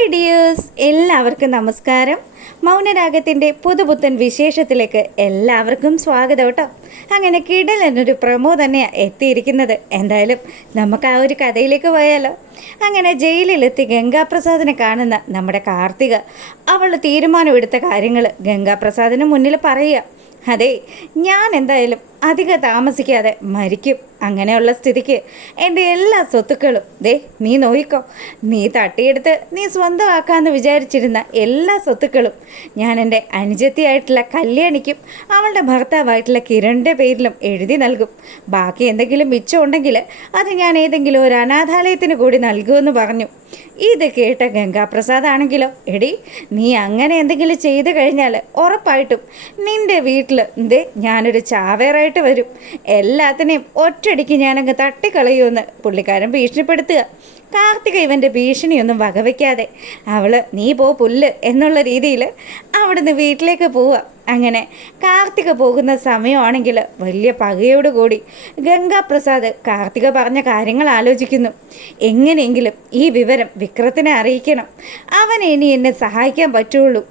Hi dears, എല്ലാവർക്കും നമസ്കാരം. മൗനരാഗത്തിൻ്റെ പുതുപുത്തൻ വിശേഷത്തിലേക്ക് എല്ലാവർക്കും സ്വാഗതം കേട്ടോ. അങ്ങനെ കിടൽ എന്നൊരു പ്രമോ തന്നെയാണ് എത്തിയിരിക്കുന്നത്. എന്തായാലും നമുക്ക് ആ ഒരു കഥയിലേക്ക് പോയാലോ. അങ്ങനെ ജയിലിലെത്തി ഗംഗാപ്രസാദിനെ കാണുന്ന നമ്മുടെ കാർത്തിക അവൾ തീരുമാനമെടുത്ത കാര്യങ്ങൾ ഗംഗാപ്രസാദിന് മുന്നിൽ പറയുക. അതെ, ഞാൻ എന്തായാലും അധികം താമസിക്കാതെ മരിക്കും. അങ്ങനെയുള്ള സ്ഥിതിക്ക് എൻ്റെ എല്ലാ സ്വത്തുക്കളും നീ നോയിക്കോ. നീ തട്ടിയെടുത്ത് നീ സ്വന്തമാക്കാമെന്ന് വിചാരിച്ചിരുന്ന എല്ലാ സ്വത്തുക്കളും ഞാൻ എൻ്റെ അനുജത്തിയായിട്ടുള്ള കല്യാണിക്കും അവളുടെ ഭർത്താവായിട്ടുള്ള കിരണിൻ്റെ പേരിലും എഴുതി നൽകും. ബാക്കി എന്തെങ്കിലും മിച്ചമുണ്ടെങ്കിൽ അത് ഞാൻ ഏതെങ്കിലും ഒരു അനാഥാലയത്തിന് കൂടി നൽകുമെന്ന് പറഞ്ഞു. ഇത് കേട്ട ഗംഗാപ്രസാദ് ആണെങ്കിലോ, എടി നീ അങ്ങനെ എന്തെങ്കിലും ചെയ്തു കഴിഞ്ഞാൽ ഉറപ്പായിട്ടും നിൻ്റെ വീട്ടിൽ ഞാനൊരു ചാവേറായിട്ട് വരും. എല്ലാത്തിനെയും ഒറ്റയടിക്ക് ഞാനങ്ങ് തട്ടിക്കളയുമെന്ന് പുള്ളിക്കാരൻ ഭീഷണിപ്പെടുത്തുക. കാർത്തിക ഇവൻ്റെ ഭീഷണിയൊന്നും വകവയ്ക്കാതെ നീ പോ പുല്ല് എന്നുള്ള രീതിയിൽ അവിടുന്ന് വീട്ടിലേക്ക് പോവുക. അങ്ങനെ കാർത്തിക പോകുന്ന സമയമാണെങ്കിൽ വലിയ പകയോടുകൂടി ഗംഗാപ്രസാദ് കാർത്തിക പറഞ്ഞ കാര്യങ്ങൾ ആലോചിക്കുന്നു. എങ്ങനെയെങ്കിലും ഈ വിവരം വിക്രത്തിനെ അറിയിക്കണം. അവൻ ഇനി എന്നെ സഹായിക്കാൻ പറ്റുള്ളൂ.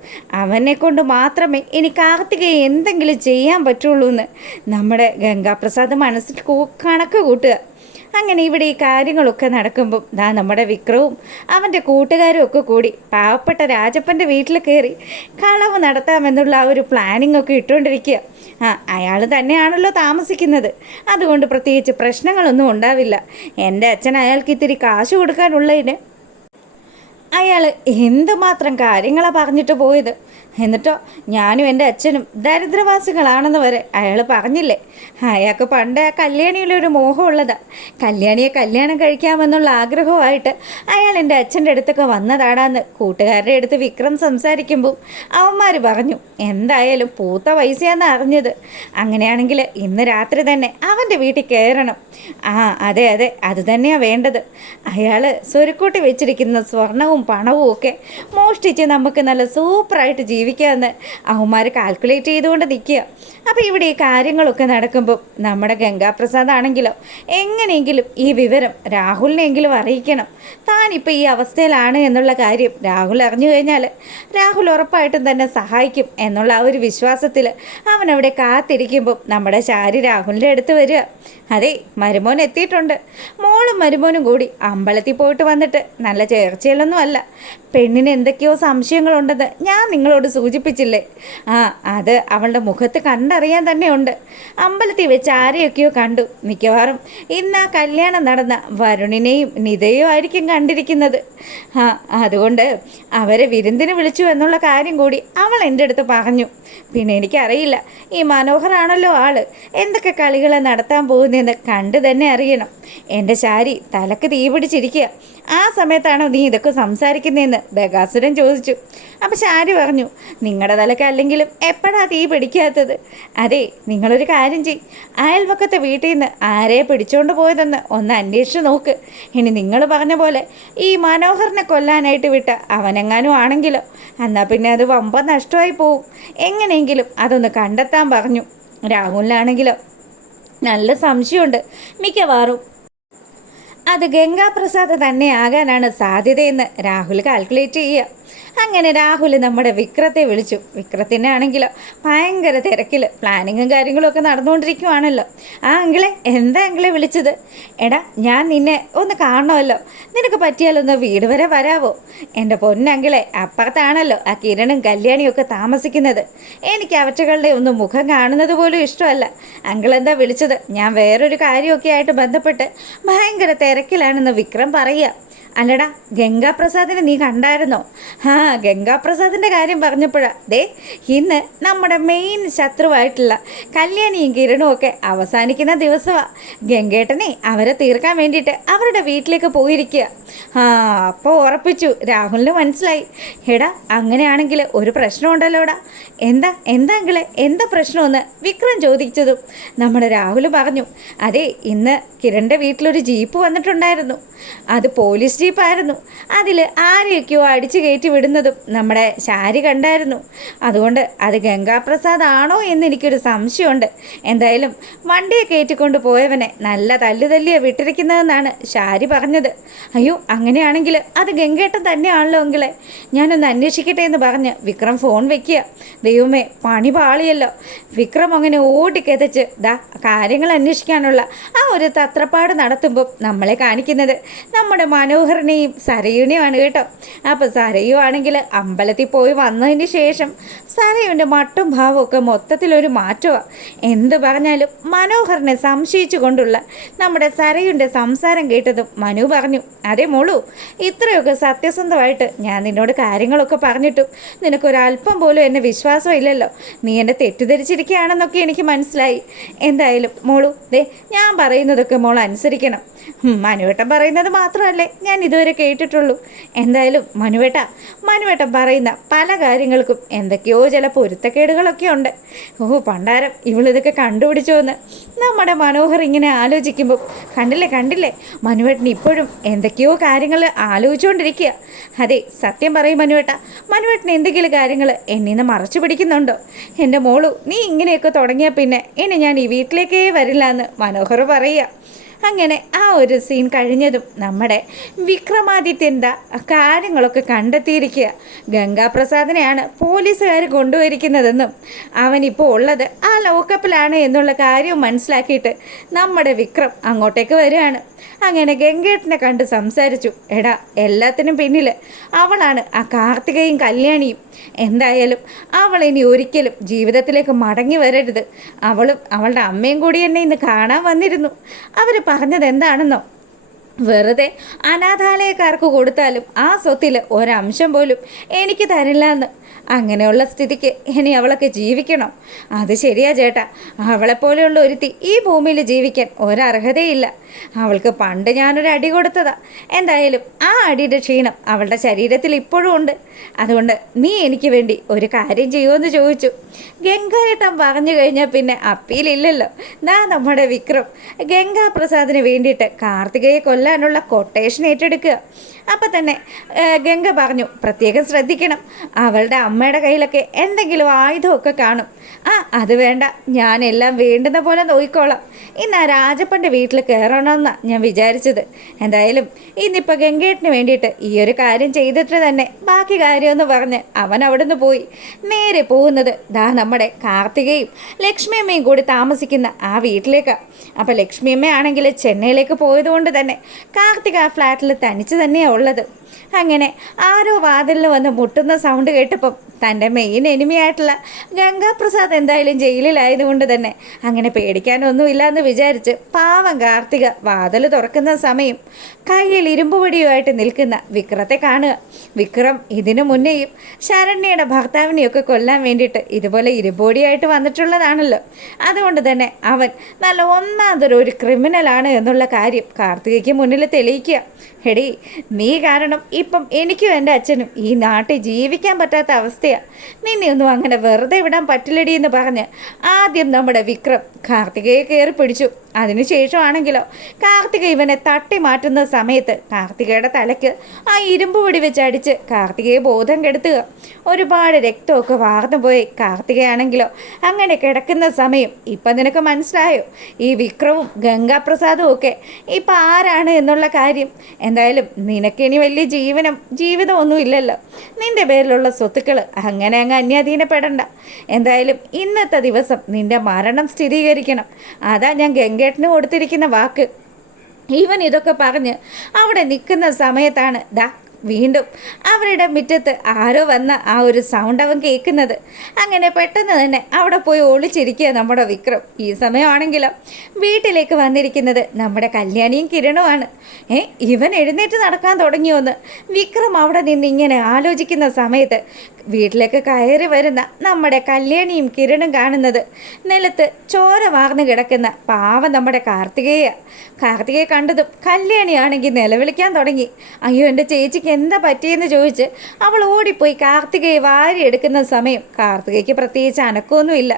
അവനെ കൊണ്ട് മാത്രമേ ഇനി കാർത്തികയെ എന്തെങ്കിലും ചെയ്യാൻ പറ്റുള്ളൂ എന്ന് നമ്മുടെ ഗംഗാപ്രസാദ് മനസ്സിൽ കണക്ക് കൂട്ടുക. അങ്ങനെ ഇവിടെ ഈ കാര്യങ്ങളൊക്കെ നടക്കുമ്പം നമ്മുടെ വിക്രവും അവൻ്റെ കൂട്ടുകാരും ഒക്കെ കൂടി പാവപ്പെട്ട രാജപ്പൻ്റെ വീട്ടിൽ കയറി കളവ് നടത്താമെന്നുള്ള ആ ഒരു പ്ലാനിങ് ഒക്കെ ഇട്ടുകൊണ്ടിരിക്കുക. അയാൾ തന്നെയാണല്ലോ താമസിക്കുന്നത്, അതുകൊണ്ട് പ്രത്യേകിച്ച് പ്രശ്നങ്ങളൊന്നും ഉണ്ടാവില്ല. എൻ്റെ അച്ഛൻ അയാൾക്ക് ഇത്തിരി കാശ് കൊടുക്കാനുള്ളതിന് അയാൾ എന്തുമാത്രം കാര്യങ്ങളാണ് പറഞ്ഞിട്ട് പോയത്. എന്നിട്ടോ ഞാനും എൻ്റെ അച്ഛനും ദരിദ്രവാസികളാണെന്ന് വരെ അയാൾ പറഞ്ഞില്ലേ. അയാൾക്ക് പണ്ട് ആ കല്യാണിയിലൊരു മോഹമുള്ളതാണ്. കല്യാണിയെ കല്യാണം കഴിക്കാമെന്നുള്ള ആഗ്രഹമായിട്ട് അയാൾ എൻ്റെ അച്ഛൻ്റെ അടുത്തൊക്കെ വന്നതാടാന്ന് കൂട്ടുകാരുടെ അടുത്ത് വിക്രം സംസാരിക്കുമ്പോൾ അവന്മാർ പറഞ്ഞു. എന്തായാലും പൂത്ത പൈസയാന്ന് അറിഞ്ഞത്. അങ്ങനെയാണെങ്കിൽ ഇന്ന് രാത്രി തന്നെ അവൻ്റെ വീട്ടിൽ കയറണം. അതെ അത് തന്നെയാണ് വേണ്ടത്. അയാൾ സ്വരുക്കൂട്ടി വെച്ചിരിക്കുന്ന സ്വർണവും പണവും ഒക്കെ മോഷ്ടിച്ച് നമുക്ക് നല്ല സൂപ്പറായിട്ട് ജീവിക്കാമെന്ന് അവന്മാർ കാൽക്കുലേറ്റ് ചെയ്തുകൊണ്ട് നിൽക്കുക. അപ്പോൾ ഇവിടെ ഈ കാര്യങ്ങളൊക്കെ നടക്കുമ്പോൾ നമ്മുടെ ഗംഗാപ്രസാദ് ആണെങ്കിലോ എങ്ങനെയെങ്കിലും ഈ വിവരം രാഹുലിനെങ്കിലും അറിയിക്കണം. താനിപ്പോൾ ഈ അവസ്ഥയിലാണ് എന്നുള്ള കാര്യം രാഹുൽ അറിഞ്ഞു കഴിഞ്ഞാൽ രാഹുൽ ഉറപ്പായിട്ടും തന്നെ സഹായിക്കും എന്നുള്ള ആ ഒരു വിശ്വാസത്തിൽ അവനവിടെ കാത്തിരിക്കുമ്പോൾ നമ്മുടെ ശാരി രാഹുലിൻ്റെ അടുത്ത് വരിക. അതെ, മരുമോൻ എത്തിയിട്ടുണ്ട്. മോളും മരുമോനും കൂടി അമ്പലത്തിൽ പോയിട്ട് വന്നിട്ട് നല്ല ചേർച്ചയിലൊന്നും അല്ല. പെണ്ണിന് എന്തൊക്കെയോ സംശയങ്ങളുണ്ടെന്ന് ഞാൻ നിങ്ങളോട് സൂചിപ്പിച്ചില്ലേ. അത് അവളുടെ മുഖത്ത് കണ്ടറിയാൻ തന്നെയുണ്ട്. അമ്പലത്തിൽ വെച്ച് ആരെയൊക്കെയോ കണ്ടു. മിക്കവാറും ഇന്ന് ആ കല്യാണം നടന്ന വരുണിനെയും നിതയോ ആയിരിക്കും കണ്ടിരിക്കുന്നത്. അതുകൊണ്ട് അവരെ വിരുന്നിന് വിളിച്ചു എന്നുള്ള കാര്യം കൂടി അവൾ എൻ്റെ അടുത്ത് പറഞ്ഞു. പിന്നെ എനിക്കറിയില്ല, ഈ മനോഹറാണല്ലോ ആള്, എന്തൊക്കെ കളികളെ നടത്താൻ പോകുന്നതെന്ന് കണ്ടു തന്നെ അറിയണം. എൻ്റെ ശാരി തലക്ക് തീ പിടിച്ചിരിക്കുക. ആ സമയത്താണോ നീ ഇതൊക്കെ സംസാരിക്കുന്നതെന്ന് ബഗാസുരൻ ചോദിച്ചു. അപ്പം ശാരി പറഞ്ഞു, നിങ്ങളുടെ തലക്ക് അല്ലെങ്കിലും എപ്പോഴാ തീ പിടിക്കാത്തത്? അതെ, നിങ്ങളൊരു കാര്യം ചെയ്യും, അയൽവക്കത്തെ വീട്ടിൽ നിന്ന് ആരെയെ പിടിച്ചോണ്ട് പോയതെന്ന് ഒന്ന് അന്വേഷിച്ച് നോക്ക്. ഇനി നിങ്ങൾ പറഞ്ഞ പോലെ ഈ മനോഹറിനെ കൊല്ലാനായിട്ട് വിട്ട അവനെങ്ങാനും ആണെങ്കിലോ, എന്നാൽ പിന്നെ അത് വമ്പ നഷ്ടമായി പോവും. എങ്ങനെയെങ്കിലും അതൊന്ന് കണ്ടെത്താൻ പറഞ്ഞു. രാഹുലിനാണെങ്കിലോ നല്ല സംശയമുണ്ട്, മിക്കവാറും അത് ഗംഗാപ്രസാദ് തന്നെ ആകാനാണ് സാധ്യതയെന്ന് രാഹുൽ കാൽക്കുലേറ്റ് ചെയ്യുക. അങ്ങനെ രാഹുൽ നമ്മുടെ വിക്രത്തെ വിളിച്ചു. വിക്രത്തിനാണെങ്കിലോ ഭയങ്കര തിരക്കിൽ പ്ലാനിങ്ങും കാര്യങ്ങളും ഒക്കെ നടന്നുകൊണ്ടിരിക്കുവാണല്ലോ. അങ്കിളെ, എന്താ അങ്കിളെ വിളിച്ചത്? എടാ, ഞാൻ നിന്നെ ഒന്ന് കാണണമല്ലോ. നിനക്ക് പറ്റിയാലൊന്ന് വീട് വരെ വരാവോ? എൻ്റെ പൊന്നങ്കിളെ, അപ്പുറത്താണല്ലോ ആ കിരണും കല്യാണിയും ഒക്കെ താമസിക്കുന്നത്. എനിക്ക് അവറ്റകളുടെ ഒന്നും മുഖം കാണുന്നത് പോലും ഇഷ്ടമല്ല. അങ്കിളെന്താ വിളിച്ചത്? ഞാൻ വേറൊരു കാര്യമൊക്കെ ആയിട്ട് ബന്ധപ്പെട്ട് ഭയങ്കര തിരക്കിലാണെന്ന് വിക്രം പറയുക. അല്ലടാ, ഗംഗാപ്രസാദിനെ നീ കണ്ടായിരുന്നോ? ഗംഗാപ്രസാദിൻ്റെ കാര്യം പറഞ്ഞപ്പോഴാ ഇന്ന് നമ്മുടെ മെയിൻ ശത്രുവായിട്ടുള്ള കല്യാണിയും കിരണും ഒക്കെ അവസാനിക്കുന്ന ദിവസമാണ്. ഗംഗേട്ടനെ അവരെ തീർക്കാൻ വേണ്ടിയിട്ട് അവരുടെ വീട്ടിലേക്ക് പോയിരിക്കുക. അപ്പോൾ ഉറപ്പിച്ചു, രാഹുലിന് മനസ്സിലായി. എടാ, അങ്ങനെയാണെങ്കിൽ ഒരു പ്രശ്നമുണ്ടല്ലോടാ. എന്താങ്കിളെ, എന്താ പ്രശ്നമെന്ന് വിക്രം ചോദിച്ചതും നമ്മുടെ രാഹുൽ പറഞ്ഞു. അതെ, ഇന്ന് കിരണിൻ്റെ വീട്ടിലൊരു ജീപ്പ് വന്നിട്ടുണ്ടായിരുന്നു. അത് പോലീസ് ജീപ്പായിരുന്നു. അതിൽ ആരെയൊക്കെയോ അടിച്ചു കയറ്റി വിടുന്നതും നമ്മുടെ ശാരി കണ്ടായിരുന്നു. അതുകൊണ്ട് അത് ഗംഗാപ്രസാദ് ആണോ എന്ന് എനിക്കൊരു സംശയമുണ്ട്. എന്തായാലും വണ്ടിയെ കയറ്റിക്കൊണ്ട് പോയവനെ നല്ല തല്ലിയാണ് വിട്ടിരിക്കുന്നതെന്നാണ് ശാരി പറഞ്ഞത്. അയ്യോ, അങ്ങനെയാണെങ്കിൽ അത് ഗംഗേട്ടൻ തന്നെയാണല്ലോ എങ്കിലേ, ഞാനൊന്ന് അന്വേഷിക്കട്ടെ എന്ന് പറഞ്ഞ് വിക്രം ഫോൺ വെക്കുക. ദൈവമേ, പണി പാളിയല്ലോ. വിക്രം അങ്ങനെ ഓടിക്കെതച്ച് കാര്യങ്ങൾ അന്വേഷിക്കാനുള്ള ആ ഒരു തത്രപ്പാട് നടത്തുമ്പോൾ നമ്മളെ കാണിക്കുന്നത് നമ്മുടെ മനോഹരനെയും സരയുനെയുമാണ് കേട്ടോ. അപ്പോൾ സരയു ആണെങ്കിൽ അമ്പലത്തിൽ പോയി വന്നതിന് ശേഷം സരയുവിൻ്റെ മട്ടും ഭാവവും ഒക്കെ മൊത്തത്തിലൊരു മാറ്റമാണ്. എന്ത് പറഞ്ഞാലും മനോഹരനെ സംശയിച്ചു കൊണ്ടുള്ള നമ്മുടെ സരയുൻ്റെ സംസാരം കേട്ടതും മനു പറഞ്ഞു, അതെ മോളു, ഇത്രയൊക്കെ സത്യസന്ധമായിട്ട് ഞാൻ നിന്നോട് കാര്യങ്ങളൊക്കെ പറഞ്ഞിട്ടും നിനക്കൊരല്പം പോലും എന്നെ വിശ്വാസമില്ലല്ലോ. നീ എന്നെ തെറ്റിദ്ധരിച്ചിരിക്കുകയാണെന്നൊക്കെ എനിക്ക് മനസ്സിലായി. എന്തായാലും മോളു, ഞാൻ പറയുന്നതൊക്കെ മോൾ അനുസരിക്കണം. മനുവേട്ടൻ പറയുന്നത് മാത്രമല്ലേ ഞാൻ ഇതുവരെ കേട്ടിട്ടുള്ളൂ. എന്തായാലും മനുവേട്ടൻ പറയുന്ന പല കാര്യങ്ങൾക്കും എന്തൊക്കെയോ ചില പൊരുത്തക്കേടുകളൊക്കെ ഉണ്ട്. പണ്ടാരം ഇവളിതൊക്കെ കണ്ടുപിടിച്ചോന്ന് നമ്മുടെ മനോഹർ ഇങ്ങനെ ആലോചിക്കുമ്പോൾ കണ്ടില്ലേ മനുവേട്ടൻ ഇപ്പോഴും എന്തൊക്കെയോ കാര്യങ്ങൾ ആലോചിച്ചുകൊണ്ടിരിക്കുക. അതെ, സത്യം പറയും മനുവേട്ടൻ എന്തെങ്കിലും കാര്യങ്ങൾ എന്നീന്ന് മറച്ചു പിടിക്കുന്നുണ്ടോ? എൻ്റെ മോളു, നീ ഇങ്ങനെയൊക്കെ തുടങ്ങിയാൽ പിന്നെ ഇനി ഞാൻ ഈ വീട്ടിലേക്കേ വരില്ല എന്ന് മനോഹർ പറയുക. അങ്ങനെ ആ ഒരു സീൻ കഴിഞ്ഞതും നമ്മുടെ വിക്രമാദിത്യൻ്റെ കാര്യങ്ങളൊക്കെ കണ്ടെത്തിയിരിക്കുക. ഗംഗാപ്രസാദിനെയാണ് പോലീസുകാർ കൊണ്ടുവരിക്കുന്നതെന്നും അവനിപ്പോൾ ഉള്ളത് ആ ലോക്കപ്പിലാണ് എന്നുള്ള കാര്യവും മനസ്സിലാക്കിയിട്ട് നമ്മുടെ വിക്രം അങ്ങോട്ടേക്ക് വരികയാണ്. അങ്ങനെ ഗംഗേട്ടനെ കണ്ട് സംസാരിച്ചു. എടാ, എല്ലാത്തിനും പിന്നിൽ അവളാണ്, ആ കാർത്തികയും കല്യാണിയും. എന്തായാലും അവൾ ഇനി ഒരിക്കലും ജീവിതത്തിലേക്ക് മടങ്ങി വരരുത്. അവളും അവളുടെ അമ്മയും കൂടി എന്നെ ഇന്ന് കാണാൻ വന്നിരുന്നു. അവർ പറഞ്ഞത് എന്താണെന്നോ, വെറുതെ അനാഥാലയക്കാർക്ക് കൊടുത്താലും ആ സ്വത്തിൽ ഒരംശം പോലും എനിക്ക് തരില്ല എന്ന്. അങ്ങനെയുള്ള സ്ഥിതിക്ക് ഇനി അവളൊക്കെ ജീവിക്കണം. അത് ശരിയാ ചേട്ടാ, അവളെപ്പോലെയുള്ള ഒരുത്തി ഈ ഭൂമിയിൽ ജീവിക്കാൻ ഒരർഹതയില്ല. അവൾക്ക് പണ്ട് ഞാനൊരു അടി കൊടുത്തതാ. എന്തായാലും ആ അടിയുടെ ക്ഷീണം അവളുടെ ശരീരത്തിൽ ഇപ്പോഴും ഉണ്ട്. അതുകൊണ്ട് നീ എനിക്ക് വേണ്ടി ഒരു കാര്യം ചെയ്യുമെന്ന് ചോദിച്ചു. ഗംഗായേട്ടൻ പറഞ്ഞു കഴിഞ്ഞാൽ പിന്നെ അപ്പീലില്ലല്ലോ. നമ്മുടെ വിക്രം ഗംഗാപ്രസാദിന് വേണ്ടിയിട്ട് കാർത്തികയെ കൊല്ലാനുള്ള കൊട്ടേഷൻ ഏറ്റെടുക്കുക. അപ്പം തന്നെ ഗംഗ പറഞ്ഞു, പ്രത്യേകം ശ്രദ്ധിക്കണം, അവളുടെ അമ്മയുടെ കയ്യിലൊക്കെ എന്തെങ്കിലും ആയുധമൊക്കെ കാണും. അത് വേണ്ട, ഞാനെല്ലാം വേണ്ടുന്ന പോലെ നോക്കിക്കോളാം. ഇന്ന് ആ രാജപ്പൻ്റെ വീട്ടിൽ കയറണമെന്നാണ് ഞാൻ വിചാരിച്ചത്. എന്തായാലും ഇന്നിപ്പോൾ ഗംഗേട്ടന് വേണ്ടിയിട്ട് ഈ ഒരു കാര്യം ചെയ്തിട്ട് തന്നെ ബാക്കി കാര്യമെന്ന് പറഞ്ഞ് അവൻ അവിടെ നിന്ന് പോയി. നേരെ പോകുന്നത് നമ്മുടെ കാർത്തികയും ലക്ഷ്മിയമ്മയും കൂടി താമസിക്കുന്ന ആ വീട്ടിലേക്കാണ്. അപ്പോൾ ലക്ഷ്മിയമ്മയാണെങ്കിൽ ചെന്നൈയിലേക്ക് പോയതുകൊണ്ട് തന്നെ കാർത്തിക ആ ഫ്ലാറ്റിൽ തനിച്ച് തന്നെയാണ് ഉള്ളത്. അങ്ങനെ ആരോ വാതിലിൽ വന്ന് മുട്ടുന്ന സൗണ്ട് കേട്ടപ്പം തൻ്റെ മെയിൻ എനിമിയായിട്ടുള്ള ഗംഗാപ്രസാദ് എന്തായാലും ജയിലിലായതുകൊണ്ട് തന്നെ അങ്ങനെ പേടിക്കാനൊന്നുമില്ല എന്ന് വിചാരിച്ച് പാവം കാർത്തിക വാതിൽ തുറക്കുന്ന സമയം കയ്യിൽ ഇരുമ്പുപൊടിയുമായിട്ട് നിൽക്കുന്ന വിക്രത്തെ കാണുക. വിക്രം ഇതിനു മുന്നേയും ശരണ്യയുടെ ഭർത്താവിനെയൊക്കെ കൊല്ലാൻ വേണ്ടിയിട്ട് ഇതുപോലെ ഇരുമ്പൊടിയായിട്ട് വന്നിട്ടുള്ളതാണല്ലോ. അതുകൊണ്ട് തന്നെ അവൻ നല്ല ഒന്നാമതൊരു ക്രിമിനലാണ് എന്നുള്ള കാര്യം കാർത്തികയ്ക്ക് മുന്നിൽ തെളിയിക്കുക. എടീ, നീ കാരണം ഇപ്പം എനിക്കും എൻ്റെ അച്ഛനും ഈ നാട്ടിൽ ജീവിക്കാൻ പറ്റാത്ത അവസ്ഥയാണ്. നിന്നെ ഒന്നും അങ്ങനെ വെറുതെ വിടാൻ പറ്റില്ലടി എന്ന് പറഞ്ഞ് ആദ്യം നമ്മുടെ വിക്രം കാർത്തികയെ കയറി പിടിച്ചു. അതിനുശേഷമാണെങ്കിലോ കാർത്തിക ഇവനെ തട്ടി മാറ്റുന്ന സമയത്ത് കാർത്തികയുടെ തലയ്ക്ക് ആ ഇരുമ്പ് പൊടി വെച്ച് അടിച്ച് കാർത്തികയെ ബോധം കെടുത്തുക. ഒരുപാട് രക്തമൊക്കെ വാർന്നു പോയി. കാർത്തികയാണെങ്കിലോ അങ്ങനെ കിടക്കുന്ന സമയം ഇപ്പം നിനക്ക് മനസ്സിലായോ ഈ വിക്രവും ഗംഗാപ്രസാദും ഒക്കെ ഇപ്പം ആരാണ് എന്നുള്ള കാര്യം? എന്തായാലും നിനക്കിനി വലിയ ജീവിതമൊന്നും ഇല്ലല്ലോ. നിൻ്റെ പേരിലുള്ള സ്വത്തുക്കൾ അങ്ങനെ അങ്ങ് അന്യാധീനപ്പെടണ്ട. എന്തായാലും ഇന്നത്തെ ദിവസം നിൻ്റെ മരണം സ്ഥിരീകരിക്കണം. അതാ ഞാൻ ഗംഗേട്ടന് കൊടുത്തിരിക്കുന്ന വാക്ക്. ഇവൻ ഇതൊക്കെ പറഞ്ഞ് അവിടെ നിൽക്കുന്ന സമയത്താണ് വീണ്ടും അവരുടെ മുറ്റത്ത് ആരോ വന്ന ആ ഒരു സൗണ്ട് അവൻ കേൾക്കുന്നത്. അങ്ങനെ പെട്ടെന്ന് തന്നെ അവിടെ പോയി ഒളിച്ചിരിക്കുക നമ്മുടെ വിക്രം. ഈ സമയമാണെങ്കിലോ വീട്ടിലേക്ക് വന്നിരിക്കുന്നത് നമ്മുടെ കല്യാണിയും കിരണുമാണ്. ഇവൻ എഴുന്നേറ്റ് നടക്കാൻ തുടങ്ങിയോന്ന് വിക്രം അവിടെ നിന്ന് ഇങ്ങനെ ആലോചിക്കുന്ന സമയത്ത് വീട്ടിലേക്ക് കയറി വരുന്ന നമ്മുടെ കല്യാണിയും കിരണും കാണുന്നത് നിലത്ത് ചോര വാർന്നു കിടക്കുന്ന പാവം നമ്മുടെ കാർത്തികയെ കണ്ടതും കല്യാണിയാണെങ്കിൽ നിലവിളിക്കാൻ തുടങ്ങി. അയ്യോ, എൻ്റെ ചേച്ചിക്ക് എന്താ പറ്റിയെന്ന് ചോദിച്ച് അവൾ ഓടിപ്പോയി കാർത്തികയെ വാരിയെടുക്കുന്ന സമയം കാർത്തികയ്ക്ക് പ്രത്യേകിച്ച് അനക്കമൊന്നുമില്ല.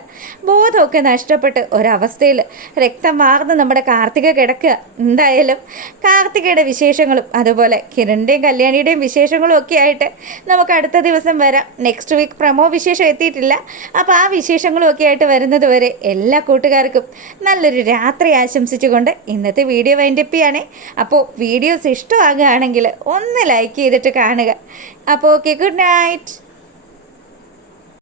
ബോധമൊക്കെ നഷ്ടപ്പെട്ട് ഒരവസ്ഥയിൽ രക്തം വാർന്ന് നമ്മുടെ കാർത്തിക കിടക്കുക. എന്തായാലും കാർത്തികയുടെ വിശേഷങ്ങളും അതുപോലെ കിരണിൻ്റെയും കല്യാണിയുടെയും വിശേഷങ്ങളും ഒക്കെ ആയിട്ട് നമുക്ക് അടുത്ത ദിവസം വരാം. നെക്സ്റ്റ് വീക്ക് പ്രമോ വിശേഷം എത്തിയിട്ടില്ല. അപ്പോൾ ആ വിശേഷങ്ങളും ഒക്കെ ആയിട്ട് വരുന്നത് വരെ എല്ലാ കൂട്ടുകാർക്കും നല്ലൊരു രാത്രി ആശംസിച്ചുകൊണ്ട് ഇന്നത്തെ വീഡിയോ വൈൻഡപ്പ് ചെയ്യണേ. അപ്പോൾ വീഡിയോസ് ഇഷ്ടമാകുകയാണെങ്കിൽ ഒന്ന് ലൈക്ക് ചെയ്തിട്ട് കാണുക. അപ്പോൾ ഓക്കെ, ഗുഡ് നൈറ്റ്.